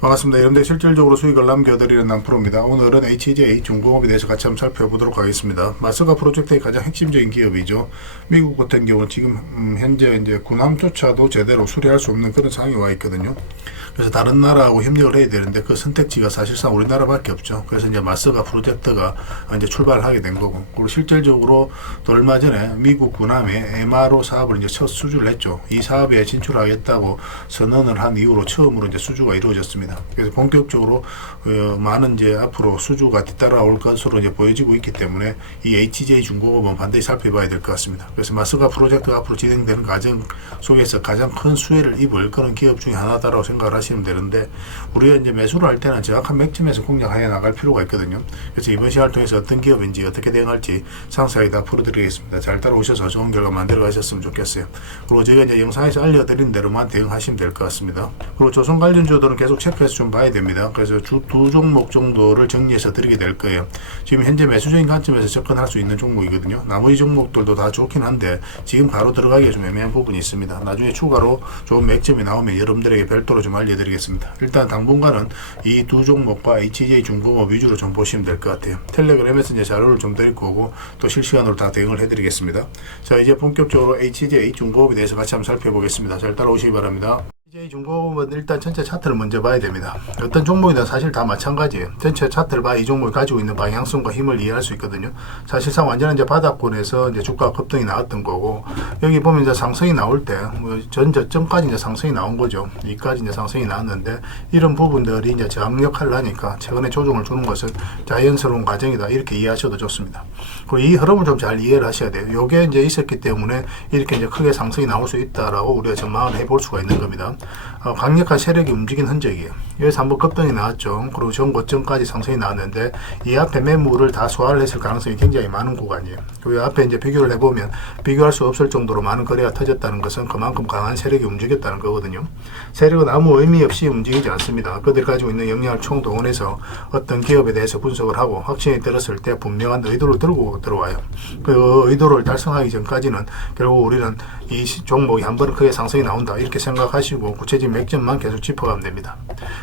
반갑습니다. 여러분들 실질적으로 수익을 남겨드리는 남프로입니다. 오늘은 HJ 중공업에 대해서 같이 한번 살펴보도록 하겠습니다. 마스가 프로젝트의 가장 핵심적인 기업이죠. 미국 같은 경우는 지금 현재 이제 군함조차도 제대로 수리할 수 없는 그런 상황이 와 있거든요. 그래서 다른 나라하고 협력을 해야 되는데 그 선택지가 사실상 우리나라밖에 없죠. 그래서 이제 마스가 프로젝트가 이제 출발하게 된 거고, 그리고 실질적으로 또 얼마 전에 미국 군함의 MRO 사업을 이제 첫 수주를 했죠. 이 사업에 진출하겠다고 선언을 한 이후로 처음으로 이제 수주가 이루어졌습니다. 그래서 본격적으로 많은 이제 앞으로 수주가 뒤따라올 것으로 이제 보여지고 있기 때문에 이 HJ 중공업은 반드시 살펴봐야 될 것 같습니다. 그래서 마스가 프로젝트가 앞으로 진행되는 과정 속에서 가장 큰 수혜를 입을 그런 기업 중에 하나다라고 생각을 하시면 되는데, 우리가 이제 매수를 할 때는 정확한 맥점에서 공략해 나갈 필요가 있거든요. 그래서 이번 시간을 통해서 어떤 기업인지 어떻게 대응할지 상세하게 다 풀어드리겠습니다. 잘 따라오셔서 좋은 결과 만들어 가셨으면 좋겠어요. 그리고 저희가 이제 영상에서 알려드린 대로만 대응하시면 될 것 같습니다. 그리고 조선 관련주들은 계속 체크해서 좀 봐야 됩니다. 그래서 두 종목 정도를 정리해서 드리게 될 거예요. 지금 현재 매수적인 관점에서 접근할 수 있는 종목이거든요. 나머지 종목들도 다 좋긴 한데 지금 바로 들어가기가 좀 애매한 부분이 있습니다. 나중에 추가로 좋은 맥점이 나오면 여러분들에게 별도로 좀 알려드리겠습니다. 일단 당분간은 이 두 종목과 HJ 중공업 위주로 좀 보시면 될 것 같아요. 텔레그램에서 이제 자료를 좀 드릴 거고 또 실시간으로 다 대응을 해드리겠습니다. 자, 이제 본격적으로 HJ 중공업에 대해서 같이 한번 살펴보겠습니다. 잘 따라오시기 바랍니다. HJ 중공업은 일단 전체 차트를 먼저 봐야 됩니다. 어떤 종목이든 사실 다 마찬가지예요. 전체 차트를 봐야 이 종목이 가지고 있는 방향성과 힘을 이해할 수 있거든요. 사실상 완전한 이제 바닥권에서 이제 주가 급등이 나왔던 거고, 여기 보면 이제 상승이 나올 때 전 저점까지 이제 상승이 나온 거죠. 여기까지 이제 상승이 나왔는데 이런 부분들이 이제 저항 역할을 하니까 최근에 조정을 주는 것은 자연스러운 과정이다, 이렇게 이해하셔도 좋습니다. 그리고 이 흐름을 좀 잘 이해를 하셔야 돼요. 요게 이제 있었기 때문에 이렇게 이제 크게 상승이 나올 수 있다라고 우리가 전망을 해볼 수가 있는 겁니다. 강력한 세력이 움직인 흔적이에요. 여기서 한번 급등이 나왔죠. 그리고 전 고점까지 상승이 나왔는데 이 앞에 매물을 다 소화를 했을 가능성이 굉장히 많은 구간이에요. 그 앞에 이제 비교를 해보면 비교할 수 없을 정도로 많은 거래가 터졌다는 것은 그만큼 강한 세력이 움직였다는 거거든요. 세력은 아무 의미 없이 움직이지 않습니다. 그들이 가지고 있는 역량을 총동원해서 어떤 기업에 대해서 분석을 하고 확신이 들었을 때 분명한 의도를 들고 들어와요. 그 의도를 달성하기 전까지는 결국 우리는 이 종목이 한 번은 크게 상승이 나온다, 이렇게 생각하시고 구체적인 맥점만 계속 짚어가면 됩니다.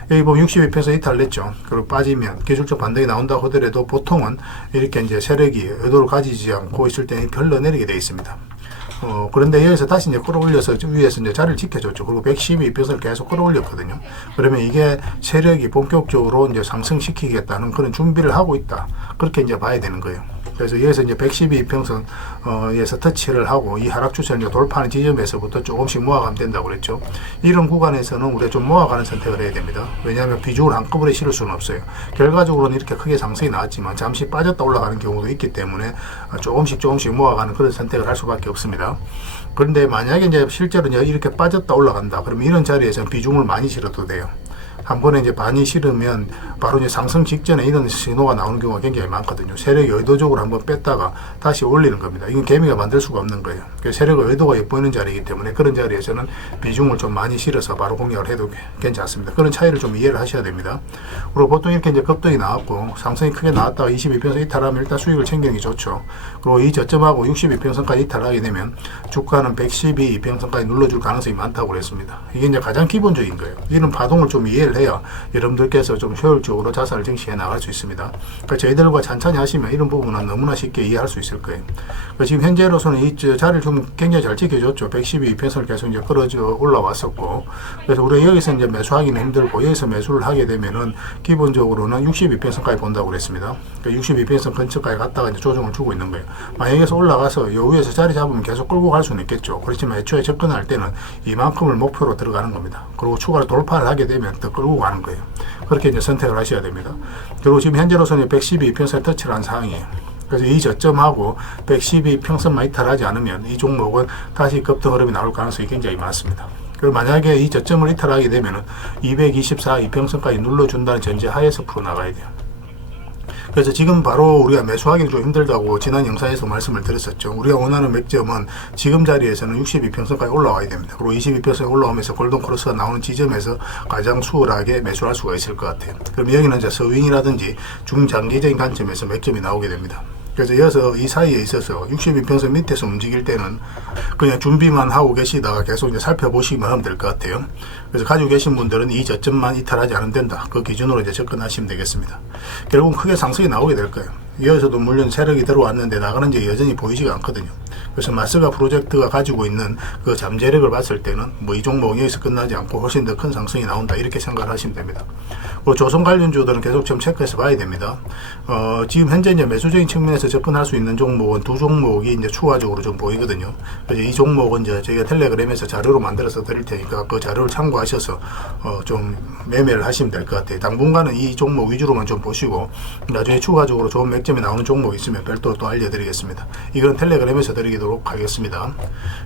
여기 보면 62평선 이탈냈죠. 그리고 빠지면 기술적 반등이 나온다고 하더라도 보통은 이렇게 이제 세력이 의도를 가지지 않고 있을 때는 흘러내리게 되어 있습니다. 그런데 여기서 다시 이제 끌어올려서 위에서 이제 자리를 지켜줬죠. 그리고 112평선을 계속 끌어올렸거든요. 그러면 이게 세력이 본격적으로 이제 상승시키겠다는 그런 준비를 하고 있다, 그렇게 이제 봐야 되는 거예요. 그래서 여기서 이제 112평선에서 터치를 하고 이 하락 추세를 이제 돌파하는 지점에서부터 조금씩 모아가면 된다고 그랬죠. 이런 구간에서는 우리가 좀 모아가는 선택을 해야 됩니다. 왜냐하면 비중을 한꺼번에 실을 수는 없어요. 결과적으로는 이렇게 크게 상승이 나왔지만 잠시 빠졌다 올라가는 경우도 있기 때문에 조금씩 모아가는 그런 선택을 할 수밖에 없습니다. 그런데 만약에 이제 실제로 이제 이렇게 빠졌다 올라간다, 그러면 이런 자리에서는 비중을 많이 실어도 돼요. 한 번에 이제 반이 실으면 바로 이제 상승 직전에 이런 신호가 나오는 경우가 굉장히 많거든요. 세력이 의도적으로 한번 뺐다가 다시 올리는 겁니다. 이건 개미가 만들 수가 없는 거예요. 세력의 의도가 엿보이는 자리이기 때문에 그런 자리에서는 비중을 좀 많이 실어서 바로 공략을 해도 괜찮습니다. 그런 차이를 좀 이해를 하셔야 됩니다. 그리고 보통 이렇게 이제 급등이 나왔고 상승이 크게 나왔다가 22평선 이탈하면 일단 수익을 챙기는 게 좋죠. 그리고 이 저점하고 62평선까지 이탈하게 되면 주가는 112평선까지 눌러줄 가능성이 많다고 그랬습니다. 이게 이제 가장 기본적인 거예요. 이런 파동을 좀 이해를 해야 여러분들께서 좀 효율적으로 자산을 증식해 나갈 수 있습니다. 그러니까 저희들과 천천히 하시면 이런 부분은 너무나 쉽게 이해할 수 있을 거예요. 그러니까 지금 현재로서는 이 자리를 좀 굉장히 잘 지켜줬죠. 112평선을 계속 이제 끌어져 올라왔었고, 그래서 우리가 여기서 이제 매수하기는 힘들고 여기서 매수를 하게 되면은 기본적으로는 62평선까지 본다고 그랬습니다. 그러니까 62평선 근처까지 갔다가 이제 조정을 주고 있는 거예요. 만약에서 올라가서 요 위에서 자리 잡으면 계속 끌고 갈 수는 있겠죠. 그렇지만 애초에 접근할 때는 이만큼을 목표로 들어가는 겁니다. 그리고 추가로 돌파를 하게 되면 더 끌고 가는 거예요. 그렇게 이제 선택을 하셔야 됩니다. 그리고 지금 현재로서는 112평선 터치를 한 상황이에요. 그래서 이 저점하고 112평선만 이탈하지 않으면 이 종목은 다시 급등 흐름이 나올 가능성이 굉장히 많습니다. 그리고 만약에 이 저점을 이탈하게 되면 224 이평선까지 눌러준다는 전제 하에서 풀어나가야 돼요. 그래서 지금 바로 우리가 매수하기는 좀 힘들다고 지난 영상에서 말씀을 드렸었죠. 우리가 원하는 맥점은 지금 자리에서는 62평선까지 올라와야 됩니다. 그리고 22평선에 올라오면서 골든 크로스가 나오는 지점에서 가장 수월하게 매수할 수가 있을 것 같아요. 그럼 여기는 이제 서윙이라든지 중장기적인 관점에서 맥점이 나오게 됩니다. 그래서 이어서 이 사이에 있어서 62평선 밑에서 움직일 때는 그냥 준비만 하고 계시다가 계속 이제 살펴보시기만 하면 될 것 같아요. 그래서 가지고 계신 분들은 이 저점만 이탈하지 않으면 된다. 그 기준으로 이제 접근하시면 되겠습니다. 결국은 크게 상승이 나오게 될 거예요. 이어서도 물론 세력이 들어왔는데 나가는 게 여전히 보이지가 않거든요. 그래서 마스가 프로젝트가 가지고 있는 그 잠재력을 봤을 때는 뭐 이 종목은 여기서 끝나지 않고 훨씬 더 큰 상승이 나온다, 이렇게 생각을 하시면 됩니다. 그리고 조선 관련주들은 계속 좀 체크해서 봐야 됩니다. 지금 현재 이제 매수적인 측면에서 접근할 수 있는 종목은 두 종목이 이제 추가적으로 좀 보이거든요. 그래서 이 종목은 이제 저희가 텔레그램에서 자료로 만들어서 드릴 테니까 그 자료를 참고하셔서 좀 매매를 하시면 될 것 같아요. 당분간은 이 종목 위주로만 좀 보시고 나중에 추가적으로 좋은 맥점이 나오는 종목이 있으면 별도로 또 알려드리겠습니다. 이건 텔레그램에서 드리도록 하겠습니다.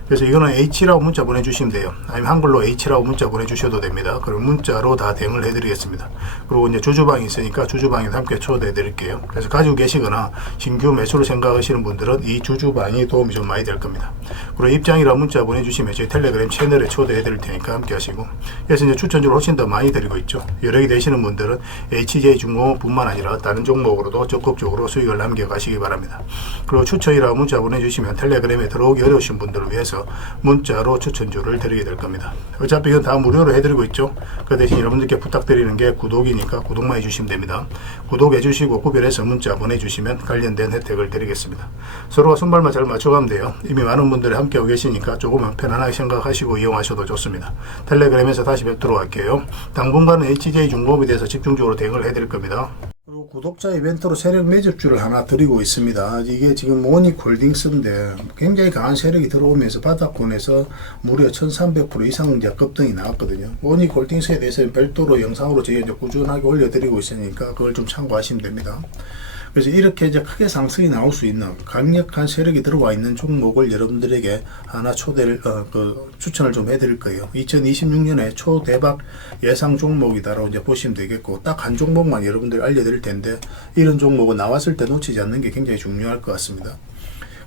그래서 이거는 H라고 문자 보내주시면 돼요. 아니면 한글로 H라고 문자 보내주셔도 됩니다. 그럼 문자로 다 대응을 해드리겠습니다. 그리고 이제 주주방이 있으니까 주주방에도 함께 초대해 드릴게요. 그래서 가지고 계시거나 신규 매수를 생각하시는 분들은 이 주주방이 도움이 좀 많이 될 겁니다. 그리고 입장이라고 문자 보내주시면 저희 텔레그램 채널에 초대해 드릴 테니까 함께 하시고, 그래서 이제 추천주를 훨씬 더 많이 드리고 있죠. 여력이 되시는 분들은 HJ중공업뿐만 아니라 다른 종목으로도 적극적으로 수익을 남겨가시기 바랍니다. 그리고 추천이라고 문자 보내주시면 텔레그램에 들어오기 어려우신 분들을 위해서 문자로 추천주를 드리게 될 겁니다. 어차피 이건 다 무료로 해드리고 있죠. 그 대신 여러분들께 부탁드리는 게 구독이니까 구독만 해주시면 됩니다. 구독해주시고 구별해서 문자 보내주시면 관련된 혜택을 드리겠습니다. 서로가 손발만 잘 맞춰가면 돼요. 이미 많은 분들이 함께하고 계시니까 조금은 편안하게 생각하시고 이용하셔도 좋습니다. 텔레그램에서 다시 뵙도록 할게요. 당분간은 HJ중공업에 대해서 집중적으로 대응을 해드릴 겁니다. 그리고 구독자 이벤트로 세력 매집주를 하나 드리고 있습니다. 이게 지금 모닉홀딩스인데 굉장히 강한 세력이 들어오면서 바닥권에서 무려 1300% 이상 이제 급등이 나왔거든요. 모닉홀딩스에 대해서는 별도로 영상으로 저희가 이제 꾸준하게 올려드리고 있으니까 그걸 좀 참고하시면 됩니다. 그래서 이렇게 이제 크게 상승이 나올 수 있는 강력한 세력이 들어와 있는 종목을 여러분들에게 하나 추천을 좀 해드릴 거예요. 2026년에 초대박 예상 종목이다라고 이제 보시면 되겠고, 딱 한 종목만 여러분들 알려드릴 텐데 이런 종목은 나왔을 때 놓치지 않는 게 굉장히 중요할 것 같습니다.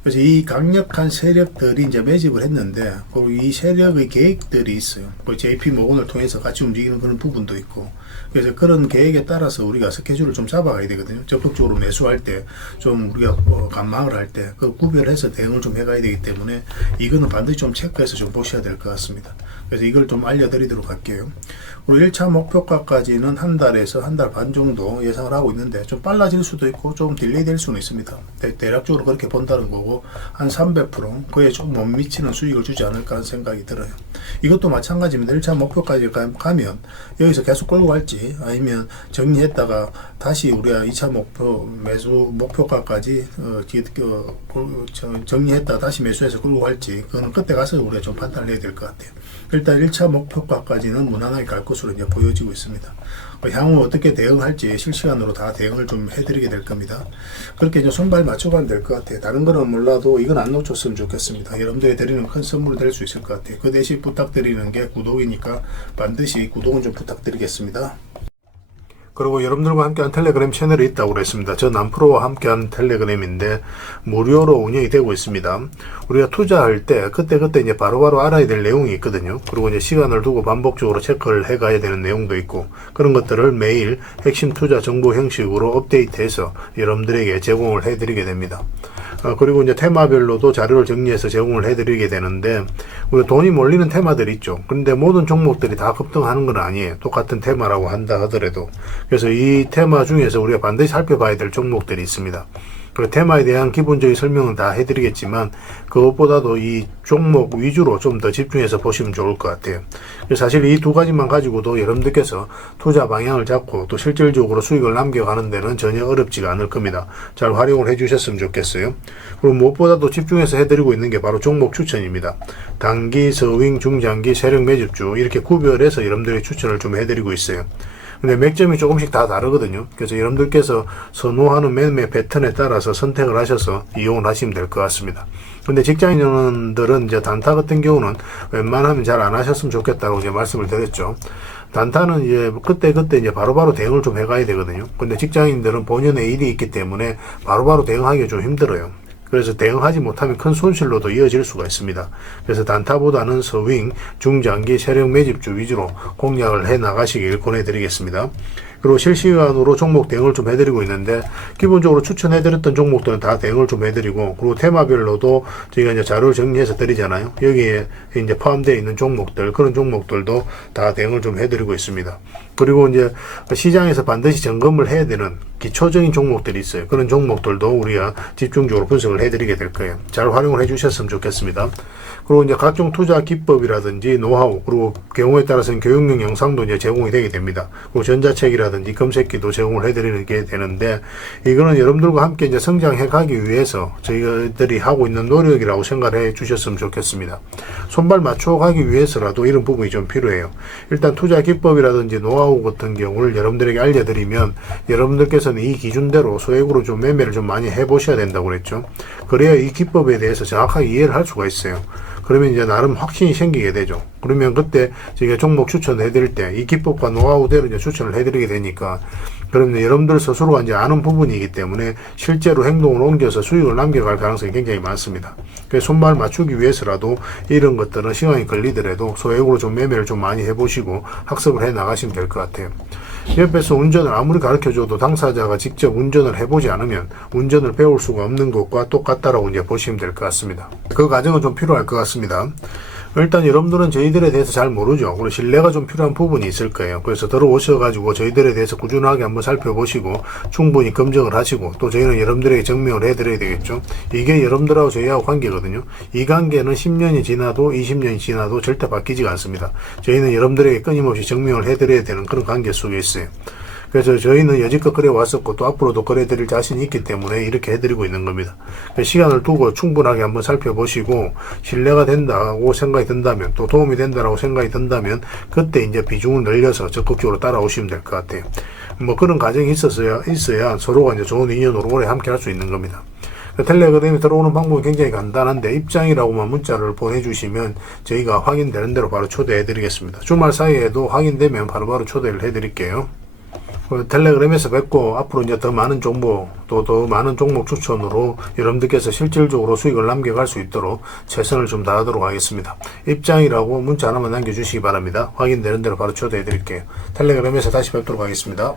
그래서 이 강력한 세력들이 이제 매집을 했는데, 그리고 이 세력의 계획들이 있어요. 그 JP모건을 통해서 같이 움직이는 그런 부분도 있고, 그래서 그런 계획에 따라서 우리가 스케줄을 좀 잡아가야 되거든요. 적극적으로 매수할 때, 좀 우리가 관망을 할 때, 그 구별해서 대응을 좀 해가야 되기 때문에, 이거는 반드시 좀 체크해서 좀 보셔야 될 것 같습니다. 그래서 이걸 좀 알려드리도록 할게요. 그리고 1차 목표가까지는 한 달에서 한 달 반 정도 예상을 하고 있는데, 좀 빨라질 수도 있고, 좀 딜레이 될 수는 있습니다. 대략적으로 그렇게 본다는 거고, 한 300%, 그에 좀 못 미치는 수익을 주지 않을까 하는 생각이 들어요. 이것도 마찬가지입니다. 1차 목표까지 가면, 여기서 계속 끌고 갈지, 아니면 정리했다가 다시 우리가 2차 매수 목표가까지 정리했다가 다시 매수해서 끌고 갈지, 그거는 그때 가서 우리가 좀 판단을 해야 될 것 같아요. 일단 1차 목표가까지는 무난하게 갈 것으로 이제 보여지고 있습니다. 향후 어떻게 대응할지 실시간으로 다 대응을 좀 해드리게 될 겁니다. 그렇게 이제 손발 맞춰가면 될 것 같아요. 다른 거는 몰라도 이건 안 놓쳤으면 좋겠습니다. 여러분들이 드리는 큰 선물이 될 수 있을 것 같아요. 그 대신 부탁드리는 게 구독이니까 반드시 구독은 좀 부탁드리겠습니다. 그리고 여러분들과 함께한 텔레그램 채널이 있다고 그랬습니다. 저 남프로와 함께한 텔레그램인데 무료로 운영이 되고 있습니다. 우리가 투자할 때 그때 이제 바로바로 알아야 될 내용이 있거든요. 그리고 이제 시간을 두고 반복적으로 체크를 해가야 되는 내용도 있고, 그런 것들을 매일 핵심 투자 정보 형식으로 업데이트해서 여러분들에게 제공을 해드리게 됩니다. 그리고 이제 테마별로도 자료를 정리해서 제공을 해드리게 되는데, 우리가 돈이 몰리는 테마들이 있죠. 그런데 모든 종목들이 다 급등하는 건 아니에요. 똑같은 테마라고 한다 하더라도. 그래서 이 테마 중에서 우리가 반드시 살펴봐야 될 종목들이 있습니다. 그 테마에 대한 기본적인 설명은 다 해드리겠지만, 그것보다도 이 종목 위주로 좀 더 집중해서 보시면 좋을 것 같아요. 사실 이 두 가지만 가지고도 여러분들께서 투자 방향을 잡고 또 실질적으로 수익을 남겨가는 데는 전혀 어렵지가 않을 겁니다. 잘 활용을 해주셨으면 좋겠어요. 그리고 무엇보다도 집중해서 해드리고 있는 게 바로 종목 추천입니다. 단기, 서윙, 중장기, 세력 매집주 이렇게 구별해서 여러분들이 추천을 좀 해드리고 있어요. 근데 맥점이 조금씩 다 다르거든요. 그래서 여러분들께서 선호하는 매매 패턴에 따라서 선택을 하셔서 이용을 하시면 될 것 같습니다. 근데 직장인들은 이제 단타 같은 경우는 웬만하면 잘 안 하셨으면 좋겠다고 이제 말씀을 드렸죠. 단타는 이제 그때 이제 바로바로 대응을 좀 해가야 되거든요. 근데 직장인들은 본연의 일이 있기 때문에 바로바로 대응하기가 좀 힘들어요. 그래서 대응하지 못하면 큰 손실로도 이어질 수가 있습니다. 그래서 단타보다는 서윙, 중장기, 세력 매집주 위주로 공략을 해 나가시길 권해드리겠습니다. 그리고 실시간으로 종목 대응을 좀 해드리고 있는데, 기본적으로 추천해드렸던 종목들은 다 대응을 좀 해드리고, 그리고 테마별로도 저희가 이제 자료를 정리해서 드리잖아요. 여기에 이제 포함되어 있는 종목들, 그런 종목들도 다 대응을 좀 해드리고 있습니다. 그리고 이제 시장에서 반드시 점검을 해야 되는 기초적인 종목들이 있어요. 그런 종목들도 우리가 집중적으로 분석을 해드리게 될 거예요. 잘 활용을 해주셨으면 좋겠습니다. 그리고 이제 각종 투자 기법이라든지 노하우, 그리고 경우에 따라서는 교육용 영상도 이제 제공이 되게 됩니다. 그리고 전자책이라든지 검색기도 제공을 해드리는 게 되는데, 이거는 여러분들과 함께 이제 성장해 가기 위해서 저희들이 하고 있는 노력이라고 생각해 주셨으면 좋겠습니다. 손발 맞춰 가기 위해서라도 이런 부분이 좀 필요해요. 일단 투자 기법이라든지 노하우 같은 경우를 여러분들에게 알려드리면, 여러분들께서는 이 기준대로 소액으로 좀 매매를 좀 많이 해보셔야 된다고 그랬죠. 그래야 이 기법에 대해서 정확하게 이해를 할 수가 있어요. 그러면 이제 나름 확신이 생기게 되죠. 그러면 그때 저희가 종목 추천을 해드릴 때 이 기법과 노하우대로 이제 추천을 해드리게 되니까, 그러면 여러분들 스스로가 이제 아는 부분이기 때문에 실제로 행동을 옮겨서 수익을 남겨갈 가능성이 굉장히 많습니다. 그래서 손발 맞추기 위해서라도 이런 것들은 시간이 걸리더라도 소액으로 좀 매매를 좀 많이 해보시고 학습을 해 나가시면 될 것 같아요. 옆에서 운전을 아무리 가르쳐줘도 당사자가 직접 운전을 해보지 않으면 운전을 배울 수가 없는 것과 똑같다라고 이제 보시면 될 것 같습니다. 그 과정은 좀 필요할 것 같습니다. 일단 여러분들은 저희들에 대해서 잘 모르죠. 그리고 신뢰가 좀 필요한 부분이 있을 거예요. 그래서 들어오셔가지고 저희들에 대해서 꾸준하게 한번 살펴보시고 충분히 검증을 하시고, 또 저희는 여러분들에게 증명을 해드려야 되겠죠. 이게 여러분들하고 저희하고 관계거든요. 이 관계는 10년이 지나도 20년이 지나도 절대 바뀌지가 않습니다. 저희는 여러분들에게 끊임없이 증명을 해드려야 되는 그런 관계 속에 있어요. 그래서 저희는 여지껏 그래 왔었고 또 앞으로도 그래 드릴 자신이 있기 때문에 이렇게 해드리고 있는 겁니다. 시간을 두고 충분하게 한번 살펴보시고 신뢰가 된다고 생각이 든다면, 또 도움이 된다고 생각이 든다면 그때 이제 비중을 늘려서 적극적으로 따라오시면 될 것 같아요. 뭐 그런 과정이 있어야 서로가 이제 좋은 인연으로 오래 함께 할 수 있는 겁니다. 텔레그램에 들어오는 방법이 굉장히 간단한데, 입장이라고만 문자를 보내주시면 저희가 확인되는 대로 바로 초대해 드리겠습니다. 주말 사이에도 확인되면 바로바로 초대를 해 드릴게요. 텔레그램에서 뵙고, 앞으로 이제 더 많은 정보, 또 더 많은 종목 추천으로 여러분들께서 실질적으로 수익을 남겨갈 수 있도록 최선을 좀 다하도록 하겠습니다. 입장이라고 문자 하나만 남겨주시기 바랍니다. 확인되는 대로 바로 초대해 드릴게요. 텔레그램에서 다시 뵙도록 하겠습니다.